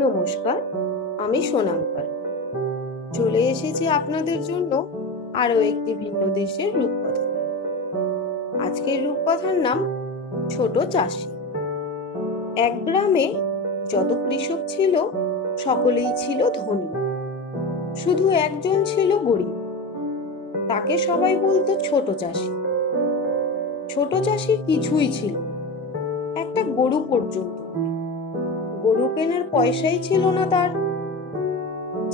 নমস্কার, আমি সোনাঙ্কার। চলে এসেছি আপনাদের জন্য আরো একটি ভিন্ন দেশের রূপকথা। আজকের রূপকথার নাম ছোট চাষি। এক গ্রামে যত কৃষক ছিল সকলেই ছিল ধনী, শুধু একজন ছিল গরিব। তাকে সবাই বলতো ছোট চাষি। ছোট চাষির কিছুই ছিল না, একটা গরু পর্যন্ত। গরু কেনার পয়সাই ছিল না তার।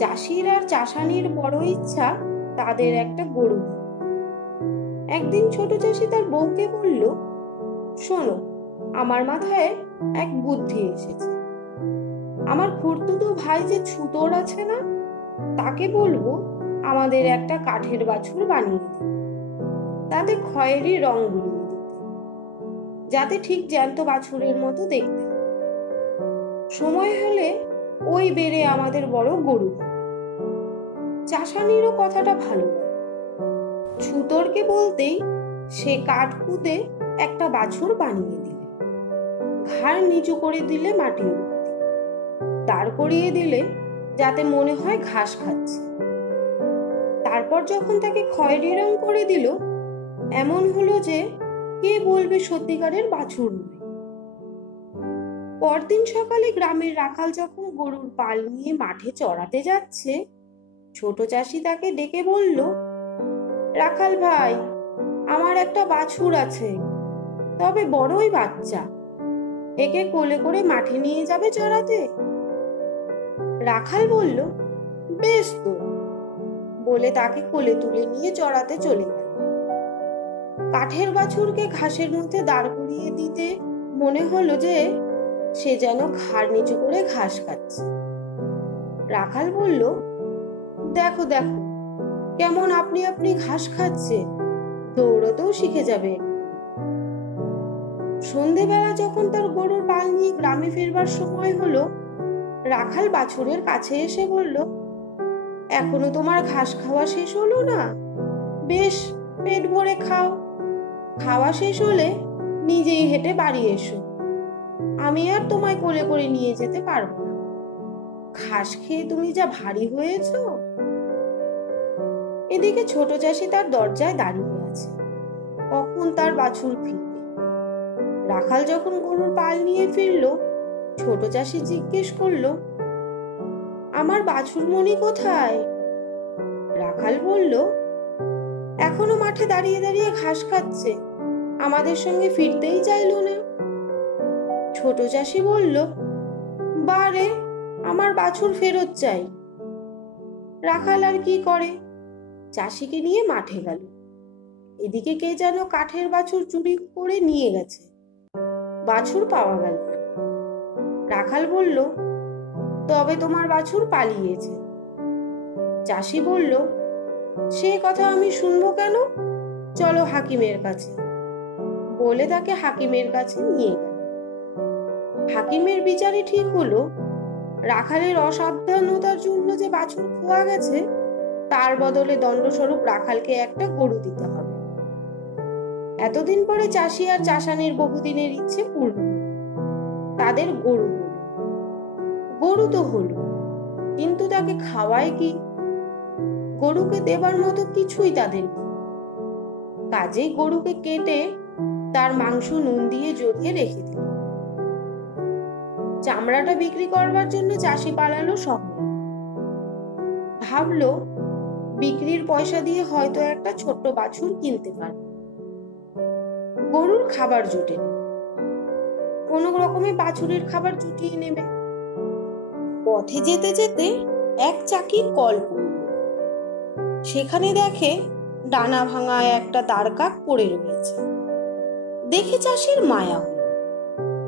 চাষির আর চাষানির বড় ইচ্ছা তাদের একটা গরু। একদিন ছোট চাষি তার বউকে বলল, শোনো, আমার মাথায় এক বুদ্ধি এসেছে। আমার খুড়তুতো ভাই যে ছুতোর আছে না, তাকে বলবো আমাদের একটা কাঠের বাছুর বানিয়ে দিতে, তাতে খয়েরি রং বুলিয়ে দিতে, যাতে ঠিক জ্যান্ত বাছুরের মতো দেখতে। সময় হলে ওই বেড়ে আমাদের বড় গরু। চাষানিরও কথাটা ভালো লাগে। ছুতোরকে বলতেই সে কাঠ কুঁদে একটা বাছুর বানিয়ে দিলে, ঘাড় নিচু করে দিলে মাটির মধ্যে, দাঁড় করিয়ে দিলে যাতে মনে হয় ঘাস খাচ্ছে। তারপর যখন তাকে খয়েরি রং করে দিল, এমন হলো যে কে বলবে সত্যিকারের বাছুর নয়। পরদিন সকালে গ্রামের রাখাল যখন গরুর পাল নিয়ে মাঠে চড়াতে যাচ্ছে, ছোট চাষি তাকে ডেকে বলল, রাখাল ভাই, আমার একটা বাছুর আছে, তবে বড়ই বাচ্চা। একে কোলে করে মাঠে নিয়ে যাবে চড়াতে? রাখাল বলল, বেশ তো, বলে তাকে কোলে তুলে নিয়ে চড়াতে চলে গেল। কাঠের বাছুরকে ঘাসের মধ্যে দাঁড় করিয়ে দিতে মনে হলো যে সে যেন ঘাড় নিচু করে ঘাস খাচ্ছে। রাখাল বলল, দেখো দেখো, কেমন আপনি আপনি ঘাস খাচ্ছে, দৌড়তেও শিখে যাবে। সন্ধেবেলা যখন তার গরুর পাল নিয়ে গ্রামে ফিরবার সময় হলো, রাখাল বাছুরের কাছে এসে বলল, এখনো তোমার ঘাস খাওয়া শেষ হলো না? বেশ, পেট ভরে খাও। খাওয়া শেষ হলে নিজেই হেঁটে বাড়ি এসো, আমি আর তোমায় কোলে করে নিয়ে যেতে পারবো না। ঘাস খেয়ে তুমি যা ভারী হয়েছ। এদিকে ছোট চাষি তার দরজায় দাঁড়িয়ে আছে, কখন তার বাছুর ফিরবে। রাখাল যখন গরুর পাল নিয়ে ফিরল, ছোট চাষি জিজ্ঞেস করলো, আমার বাছুর মণি কোথায়? রাখাল বলল, এখনো মাঠে দাঁড়িয়ে দাঁড়িয়ে ঘাস খাচ্ছে, আমাদের সঙ্গে ফিরতেই চাইল না। ছোট চাষি বলল, বারে, আমার বাছুর ফেরত চাই। রাখাল আর কি করে, চাষিকে নিয়ে মাঠে গেল। এদিকে কে যেন কাঠের বাছুর চুরি করে নিয়ে গেছে, বাছুর পাওয়া গেল না। রাখাল বলল, তবে তোমার বাছুর পালিয়েছে। চাষি বলল, সে কথা আমি শুনবো কেন, চলো হাকিমের কাছে, বলে তাকে হাকিমের কাছে নিয়ে গেল। হাকিমের বিচারে ঠিক হলো, রাখালের অসাবধানতার জন্য যে বাছুর খোয়া গেছে, তার বদলে দণ্ডস্বরূপ রাখালকে একটা গরু দিতে হবে। এতদিন পরে চাষি আর চাষানির বহুদিনের ইচ্ছে পূর্ণ হলো, তাদের গরু হলো। গরু তো হলো, কিন্তু তাকে খাওয়ায় কি? গরুকে দেবার মতো কিছুই তাদের নেই। কাজেই গরুকে কেটে তার মাংস নুন দিয়ে জড়িয়ে রেখে দিল। চামড়াটা বিক্রি করবার জন্য চাষি পালালো শহরে। ভাবলো বিক্রির পয়সা দিয়ে হয়তো একটা ছোট্ট বাছুর কিনতে পারবে। গরুর খাবার জোটেনি, কোনো রকমে বাছুরের খাবার জুটিয়ে নেবে। পথে যেতে যেতে এক চাকির কল পড়ল। সেখানে দেখে ডানা ভাঙা একটা দাঁড়কাক পড়ে রয়েছে। দেখে চাষির মায়া হলো,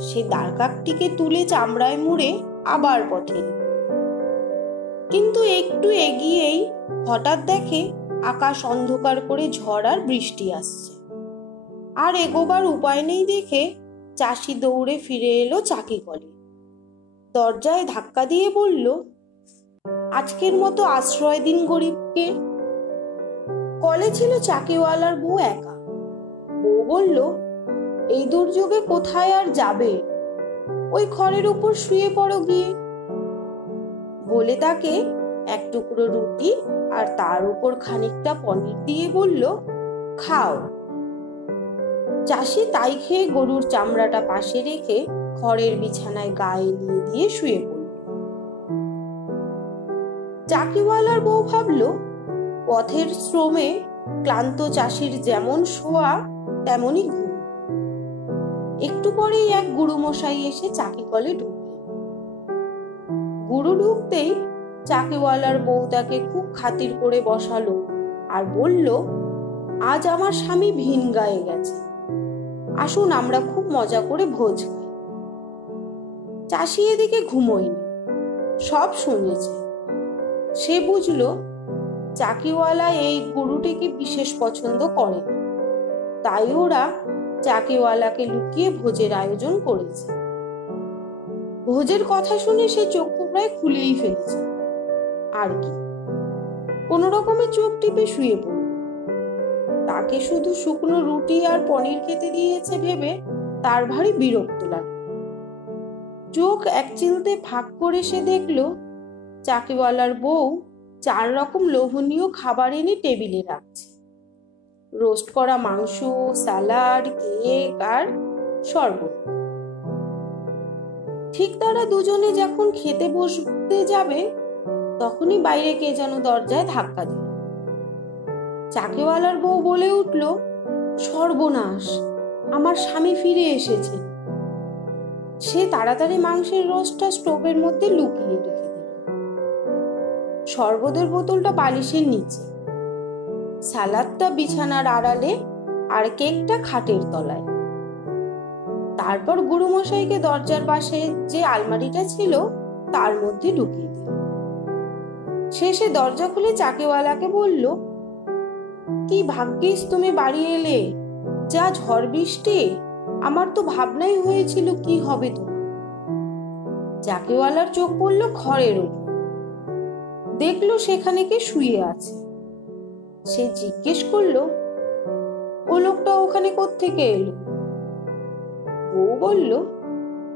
সে দাঁড়কাকটিকে তুলে চামড়ায় মুড়ে আবার পথে এল। কিন্তু একটু এগিয়েই হঠাৎ দেখে আকাশ অন্ধকার করে ঝড় আর বৃষ্টি আসছে। আর এগোবার উপায় নেই দেখে চাষি দৌড়ে ফিরে এলো চাকি কলে। দরজায় ধাক্কা দিয়ে বলল, আজকের মতো আশ্রয় দিন গরিবকে। কলে ছিল চাকিওয়ালার বউ একা। বউ বলল, এই দুর্যোগে কোথায় আর যাবে, ওই খড়ের উপর শুয়ে পড়ো গিয়ে। বলে তাকে এক টুকরো রুটি আর তার উপর খানিকটা পনির দিয়ে বলল, খাও। চাষি তাই খেয়ে গরুর চামড়াটা পাশে রেখে খড়ের বিছানায় গায়ে এলিয়ে দিয়ে শুয়ে পড়ল। চাকিওয়ালার বউ ভাবল, পথের শ্রমে ক্লান্ত চাষির যেমন শোয়া তেমনই ঘুম। একটু পরেই এক গুরুমশাই এসে চাকি কলে ঢুকলেন। গুরু ঢুকতেই চাকিওয়ালার বউ তাকে খুব খাতির করে বসালো আর বলল, আজ আমার স্বামী ভিন গায়ে গেছে, আসুন আমরা খুব মজা করে ভোজ খাই। চাষি এদিকে ঘুমোয়নি, সব শুনেছে। সে বুঝলো চাকিওয়ালা এই গুরুটিকে বিশেষ পছন্দ করে, তাই ওরা চাকিওয়ালাকে লুকিয়ে ভোজের আয়োজন করেছে। ভোজের কথা শুনে সে চক্ষু প্রায় খুলেই ফেলেছে। আর কি, কোন রকমে চোখ টিপে শুয়ে পড়ল। তাকে শুধু শুকনো রুটি আর পনির খেতে দিয়েছে ভেবে তার ভারী বিরক্ত লাগলো। চোখ এক চিলতে ফাঁক করে সে দেখলো চাকিওয়ালার বউ 4 রকম লোভনীয় খাবার এনে টেবিলে রাখছে। রোস্ট করা মাংস, স্যালাড, কেক আর শরবত। ঠিক তারা দুজনে যখন খেতে বসতে যাবে তখনই বাইরে কে যেন দরজায় ধাক্কা দিল। চাকিওয়ালার বউ বলে উঠল, সর্বনাশ, আমার স্বামী ফিরে এসেছে। সে তাড়াতাড়ি মাংসের রোস্টটা স্টোভের মধ্যে লুকিয়ে রেখে দিল। শরবতের বোতলটা বালিশের নিচে, সালাদটা বিছানার আড়ালে আর কেকটা খাটের তলায়। তারপর গুরুমশাইকে দরজার পাশে যে আলমারিটা ছিল তার মধ্যে ঢুকিয়ে দিল। শেষে দরজা খুলে চাকিওয়ালাকে বলল, কি ভাগ্যিস তুমি বাড়ি এলে, যা ঝড় বৃষ্টি, আমার তো ভাবনাই হয়েছিল কি হবে তোমার। চাকিওয়ালার চোখ পড়ল খড়ের উপর, দেখলো সেখানে কে শুয়ে আছে। সে জিজ্ঞেস করলো, ও লোকটা ওখানে কোত্থেকে এলো? বউ বলল,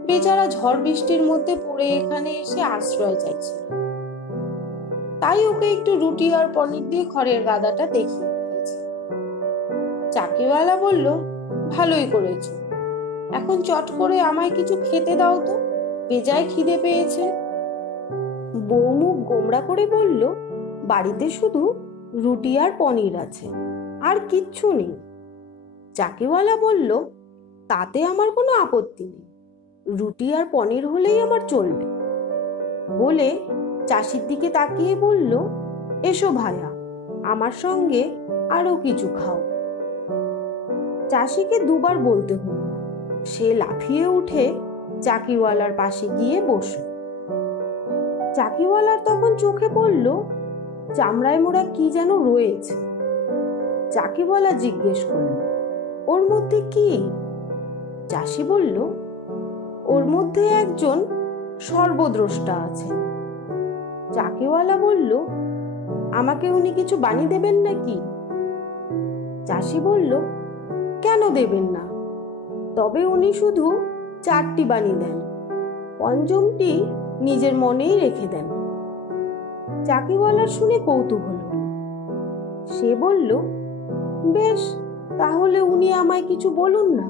বেচারা ঝড় বৃষ্টির মধ্যে পড়ে এখানে এসে আশ্রয় চাইছিল, তাই ওকে একটু রুটি আর পনির দিয়ে খড়ের গাদাটা দেখিয়ে দিয়েছে। চাকিওয়ালা বলল, ভালোই করেছো, এখন চট করে আমায় কিছু খেতে দাও তো, বেজায় খিদে পেয়েছে। বউ মুখ গোমড়া করে বলল, বাড়িতে শুধু রুটি আর পনির আছে, আর কিচ্ছু নেই। চাকিওয়ালা বলল, তাতে আমার কোনো আপত্তি নেই, রুটি আর পনির হলেই আমার চলবে। বলে চাষির দিকে তাকিয়ে বলল, এসো ভায়া, আমার সঙ্গে আরো কিছু খাও। চাষিকে দুবার বলতে হলো, সে লাফিয়ে উঠে চাকিওয়ালার পাশে গিয়ে বসল। চাকিওয়ালার তখন চোখে পড়ল চামড়ায় মোড়া কি যেন রয়েছে। চাকিওয়ালা জিজ্ঞেস করল, ওর মধ্যে কি? চাষি বলল, ওর মধ্যে একজন সর্বদ্রষ্টা আছে। চাকিওয়ালা বলল, আমাকে উনি কিছু বানিয়ে দেবেন নাকি? চাষি বলল, কেন দেবেন না, তবে উনি শুধু 4টি বানিয়ে দেন, পঞ্চমটি নিজের মনেই রেখে দেন। চাকিওয়ালার শুনে কৌতূহল হল। সে বলল, বেশ, তাহলে উনি আমায় কিছু বলুন না।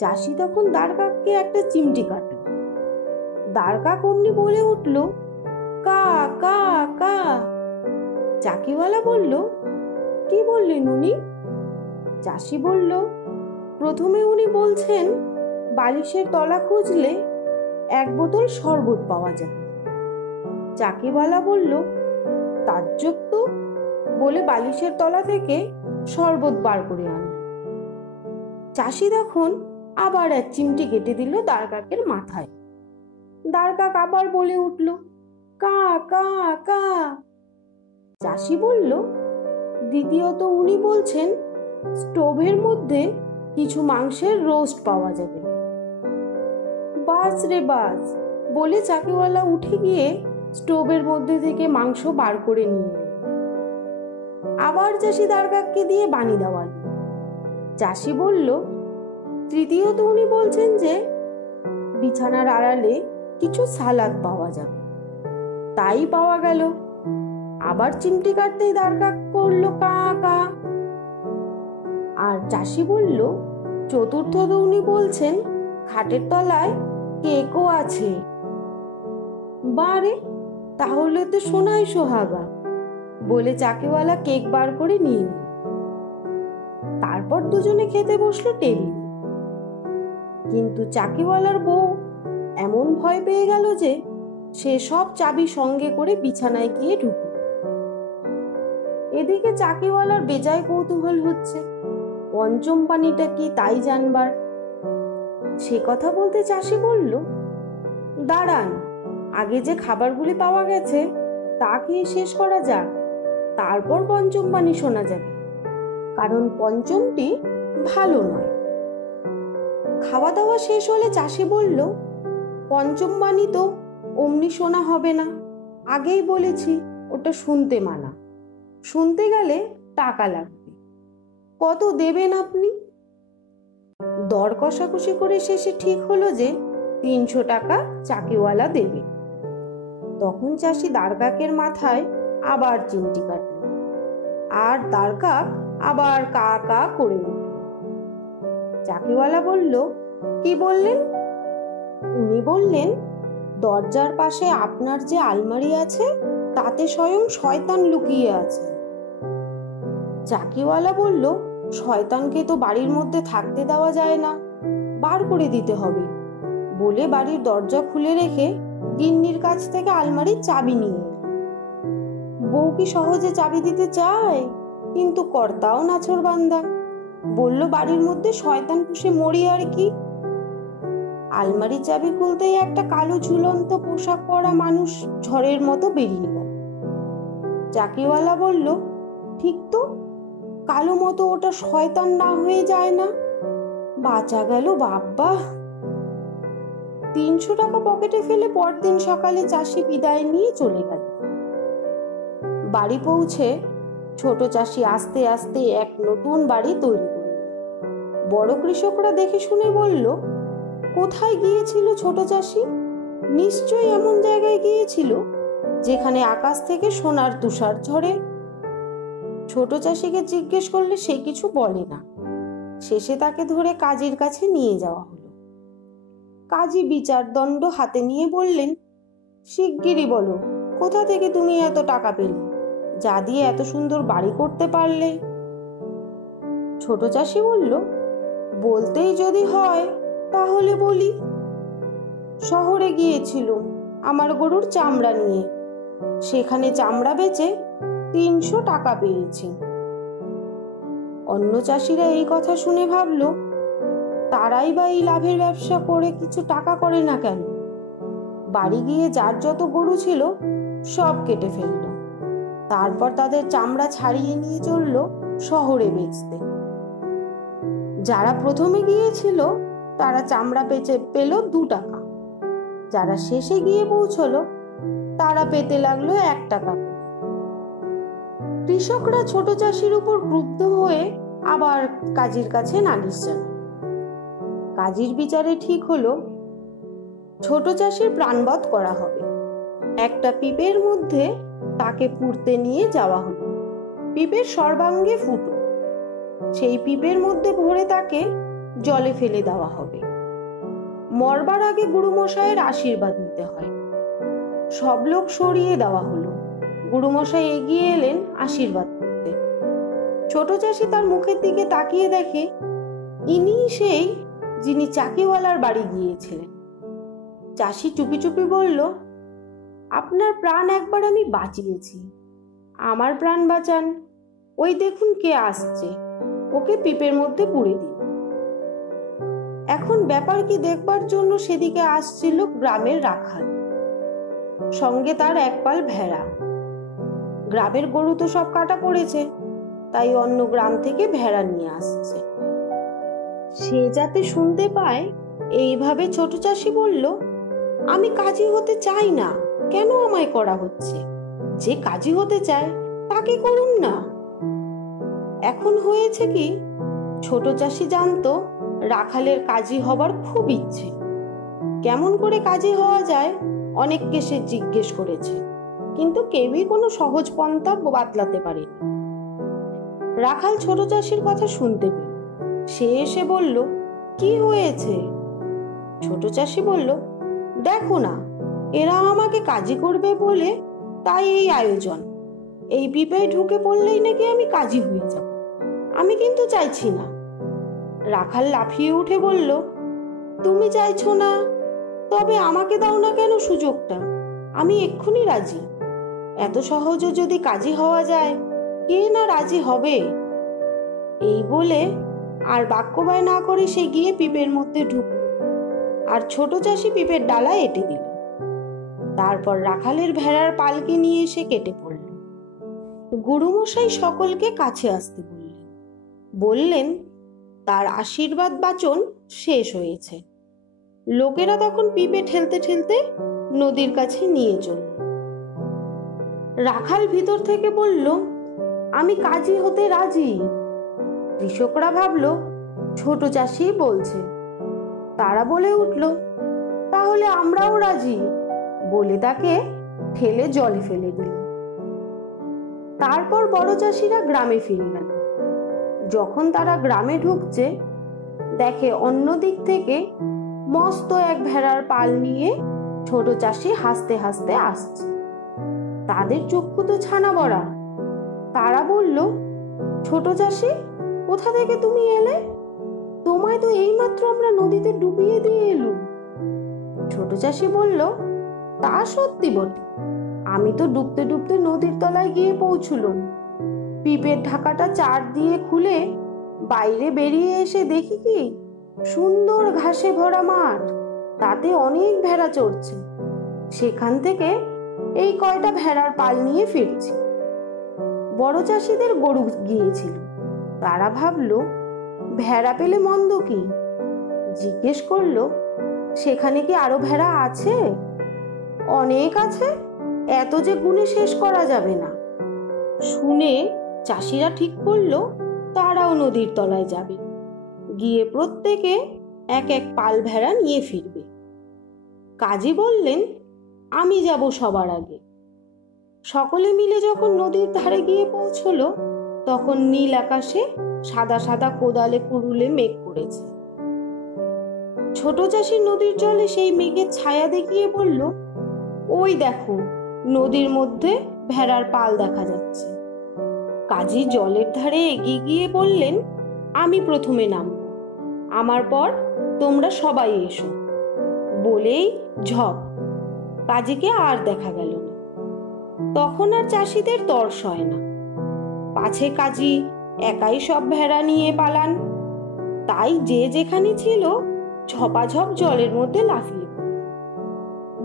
চাষি তখন দ্বারকাকে একটা চিমটি কাটল। দ্বারকাক অমনি বলে উঠল, কা কা কা। চাকিওয়ালা বলল, কি বললেন উনি? চাষি বলল, প্রথমে উনি বলছেন বালিশের তলা খুঁজলে 1 বোতল শরবত পাওয়া যাবে। চাকিওয়ালা বলল, তাজ্জব তো, বলে বালিশের তলা থেকে শরবত বার করে আনল। চাষি তখন আবার এক চিমটি কেটে দিল দ্বারকাকের মাথায়। দ্বারকাক আবার বলে উঠল, কা কা কা। চাষি বলল, দ্বিতীয়ত উনি বলছেন স্টোভের মধ্যে কিছু মাংসের রোস্ট পাওয়া যাবে। বাস রে বাস, বলে চাকিওয়ালা উঠে গিয়ে স্টোভের মধ্যে থেকে মাংস বার করে নিয়ে এলো। আবার চাষি দ্বারকাককে দিয়ে বানি দেওয়াল। চাষি বলল, তৃতীয়ত উনি বলছেন যে বিছানার আড়ালে কিছু সালাদ পাওয়া যাবে। তাই পাওয়া গেল। আবার চিমটি কাটতেই দাঁড় করলো কা কা। আর চাষি বলল, চতুর্থ উনি বলছেন খাটের তলায় কেকও আছে। বারে, তাহলে তো সোনাই সোহাগা বলে চাকিওয়ালা কেক বার করে নিয়ে নিল। তারপর দুজনে খেতে বসলো টেবিলে। কিন্তু চাকিওয়ালার বউ এমন ভয় পেয়ে গেল যে সে সব চাবি সঙ্গে করে বিছানায় গিয়ে ঢুকল। এদিকে চাকিওয়ালার বেজায় কৌতূহল হচ্ছে পঞ্চম পানিটা কি তাই জানবার। সে কথা বলতে চাষি বলল, দাঁড়ান, আগে যে খাবারগুলি পাওয়া গেছে তা খেয়ে শেষ করা যাক, তারপর পঞ্চম পানি শোনা যাবে, কারণ পঞ্চমটি ভালো নয়। খাওয়া দাওয়া শেষ হলে চাষি বলল, পঞ্চম বাণী তো অমনি শোনা হবে না, আগেই বলেছি ওটা শুনতে মানা, শুনতে গেলে টাকা লাগবে। কত দেবেন আপনি? দর কষাকষি করে শেষে ঠিক হলো যে 300 টাকা চাকিওয়ালা দেবে। তখন চাষি দারকাকের মাথায় আবার চিমটি কাটল, আর দারকাক আবার কা কা করে উঠল। চাকিওয়ালা বলল, কি বললেন? উনি বললেন, দরজার পাশে আপনার যে আলমারি আছে তাতে স্বয়ং শয়তান লুকিয়ে আছে। চাকিওয়ালা বলল, শয়তানকে তো বাড়ির মধ্যে থাকতে দেওয়া যায় না, বার করে দিতে হবে বলে বাড়ির দরজা খুলে রেখে গিন্নির কাছ থেকে আলমারির চাবি নিয়ে এল। বউ কি সহজে চাবি দিতে চায়? কিন্তু কর্তাও নাছোড়বান্দা, বলল বাড়ির মধ্যে শয়তান পুষে মরি আর কি। আলমারির চাবি খুলতেই একটা কালো ঝুলন্ত পোশাক পরা মানুষ ঝড়ের মতো বেরিয়ে গেল। চাকিওয়ালা বলল, ঠিক তো, কালো মতো ওটা শয়তান না হয়ে যায় না? বাঁচা গেল বাব্বা। 300 টাকা পকেটে ফেলে পরদিন সকালে চাষি বিদায় নিয়ে চলে গেল। বাড়ি পৌঁছে ছোট চাষি আস্তে আস্তে এক নতুন বাড়ি তৈরি করল। বড় কৃষকরা দেখে শুনে বলল, কোথায় গিয়েছিল ছোট চাষি? নিশ্চয়ই এমন জায়গায় গিয়েছিল যেখানে আকাশ থেকে সোনার তুষার ঝরে। ছোট চাষিকে জিজ্ঞেস করলে সে কিছু বলে না। শেষে তাকে ধরে কাজীর কাছে নিয়ে যাওয়া হলো। কাজী বিচার দণ্ড হাতে নিয়ে বললেন, শিগগিরই বলো, কোথা থেকে তুমি এত টাকা পেলে, যা দিয়ে এত সুন্দর বাড়ি করতে পারলে? ছোট চাষি বলল, বলতেই যদি হয় তাহলে বলি। শহরে গিয়েছিলুম আমার গরুর চামড়া নিয়ে, সেখানে চামড়া বেচে 300 টাকা পেয়েছি। অন্য চাষিরা এই কথা শুনে ভাবল, তারাই বা এই লাভের ব্যবসা করে কিছু টাকা করে না কেন? বাড়ি গিয়ে যার যত গরু ছিল সব কেটে ফেলল, তারপর তাদের চামড়া ছাড়িয়ে নিয়ে চলল শহরে বেচতে। যারা প্রথমে গিয়েছিল তারা চামড়া বেচে পেল 2 টাকা, যারা শেষে গিয়ে পৌঁছলো তারা পেতে লাগলো 1 টাকা করে। কৃষকরা ছোট চাষির উপর ক্রুদ্ধ হয়ে আবার কাজীর কাছে নালিশ জানাল। কাজীর বিচারে ঠিক হলো, ছোট চাষির প্রাণবধ করা হবে। একটা পিপের মধ্যে তাকে পুড়তে নিয়ে যাওয়া হলো। পিপের সর্বাঙ্গে ফুটো, সেই পিপের মধ্যে ভরে তাকে জলে ফেলে দেওয়া হবে। মরবার আগে গুরুমশাইয়ের আশীর্বাদ নিতে হয়। সব লোক সরিয়ে দেওয়া হলো। গুরুমশাই এগিয়ে এলেন আশীর্বাদ করতে। ছোট চাষি তার মুখের দিকে তাকিয়ে দেখে ইনি সেই যিনি চাকিওয়ালার বাড়ি গিয়েছিলেন। চাষি চুপি চুপি বলল, আপনার প্রাণ একবার আমি বাঁচিয়েছি, আমার প্রাণ বাঁচান। ওই দেখুন কে আসছে, ওকে পিপের মধ্যে পুড়ে দিন। এখন ব্যাপার কি দেখবার জন্য সেদিকে আসছিল গ্রামের রাখাল, সঙ্গে তার 1 পাল ভেড়া। গ্রামের গরু তো সব কাটা পড়েছে, তাই অন্য গ্রাম থেকে ভেড়া নিয়ে আসছে। সে যাতে শুনতে পায় এইভাবে ছোট চাষি বলল, আমি কাজী হতে চাই না, কেন আমায় করা হচ্ছে? যে কাজী হতে চায় তাকে করুন না। এখন হয়েছে কি, ছোট চাষি জানতো রাখালের কাজী হবার খুব ইচ্ছে। কেমন করে কাজী হওয়া যায় অনেককে সে জিজ্ঞেস করেছে, কিন্তু কেউই কোনো সহজ পন্থা বাতলাতে পারেনি। রাখাল ছোট চাষির কথা শুনতে পেল। সে এসে বলল, কি হয়েছে? ছোট চাষি বলল, দেখো না, এরা আমাকে কাজী করবে বলে তাই এই আয়োজন। এই পিঁপে ঢুকে পড়লেই নাকি আমি কাজী হয়ে যাব। আমি কিন্তু চাইছি না। রাখাল লাফিয়ে উঠে বলল, তুমি চাইছো না? তবে আমাকে দাও না কেন সুযোগটা? আমি এক্ষুনি রাজি। এত সহজে যদি কাজী হওয়া যায়, কে না রাজি হবে? এই বলে আর বাক্য ব্যয় না করে সে গিয়ে পিঁপের মধ্যে ঢুকল, আর ছোট চাষি পিঁপের ডালা এঁটে দিল। তারপর রাখালের ভেড়ার পালকে নিয়ে এসে কেটে পড়ল। গুরুমশাই সকলকে কাছে আসতে বললেন তার আশীর্বাদ বাচন শেষ হয়েছে। লোকেরা তখন পিঁপে ঠেলতে ঠেলতে নদীর কাছে নিয়ে চলল। রাখাল ভিতর থেকে বলল, আমি কাজী হতে রাজি। কৃষকরা ভাবল ছোট চাষি বলছে। তারা বলে উঠল, তাহলে আমরাও রাজি, বলে তাকে ঠেলে জলে ফেলে দিল। তারপর বড় চাষিরা গ্রামে ফিরে গেল। যখন তারা গ্রামে ঢুকছে, দেখে অন্য দিক থেকে মস্ত এক ভেড়ার পাল নিয়ে ছোট চাষি হাসতে হাসতে আসছে। তাদের চক্ষু তো ছানা বড়া। তারা বলল, ছোট চাষি, কোথা থেকে তুমি এলে? তোমায় তো এইমাত্র আমরা নদীতে ডুবিয়ে দিয়ে এলুম। ছোট চাষি বলল, তা সত্যি বটে, আমি তো ডুবতে ডুবতে নদীর তলায় গিয়ে পৌঁছলুম। পিঁপের ঢাকাটা চার দিয়ে খুলে বাইরে বেরিয়ে এসে দেখি কি সুন্দর ঘাসে ভরা মাঠ, তাতে অনেক ভেড়া চড়ছে। সেখান থেকে এই কয়টা ভেড়ার পাল নিয়ে ফিরছি। বড় চাষিদের গরু গিয়েছিল। তারা ভাবল ভেড়া পেলে মন্দ কি? জিজ্ঞেস করলো, সেখানে কি আরো ভেড়া আছে? অনেক আছে, এত যে গুণে শেষ করা যাবে না। শুনে চাষিরা ঠিক করলো তারাও নদীর তলায় যাবে, গিয়ে প্রত্যেকে এক এক পাল ভেড়া নিয়ে ফিরবে। কাজী বললেন, আমি যাব সবার আগে। সকলে মিলে যখন নদীর ধারে গিয়ে পৌঁছলো, তখন নীল আকাশে সাদা সাদা কোদালে কুড়ুলে মেঘ পড়েছে। ছোট চাষি নদীর জলে সেই মেঘের ছায়া দেখিয়ে বলল, ওই দেখো, নদীর মধ্যে ভেড়ার পাল দেখা যাচ্ছে। কাজী জলের ধারে এগিয়ে গিয়ে বললেন, আমি প্রথমে নামব, আমার পর তোমরা সবাই এসো। বলেই ঝপ, কাজীকে আর দেখা গেল না। তখন আর চাষিদের তর্স হয় না, পাছে কাজী একাই সব ভেড়া নিয়ে পালান। তাই যে যেখানে ছিল ঝপাঝপ জলের মধ্যে লাফিয়ে পড়ল।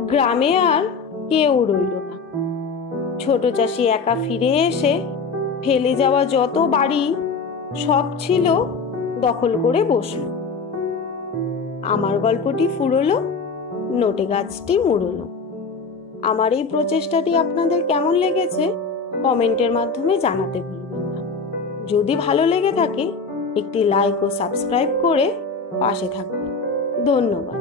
গ্রামে আর কেউ রইল না। ছোট চাষি একা ফিরে এসে ফেলে যাওয়া যত বাড়ি সব ছিল দখল করে বসল। আমার গল্পটি ফুরলো, নোটে গাছটি মুড়লো। আমার এই প্রচেষ্টাটি আপনাদের কেমন লেগেছে কমেন্টের মাধ্যমে জানাতে ভুলবেন না। যদি ভালো লেগে থাকে একটি লাইক ও সাবস্ক্রাইব করে পাশে থাকবেন। ধন্যবাদ।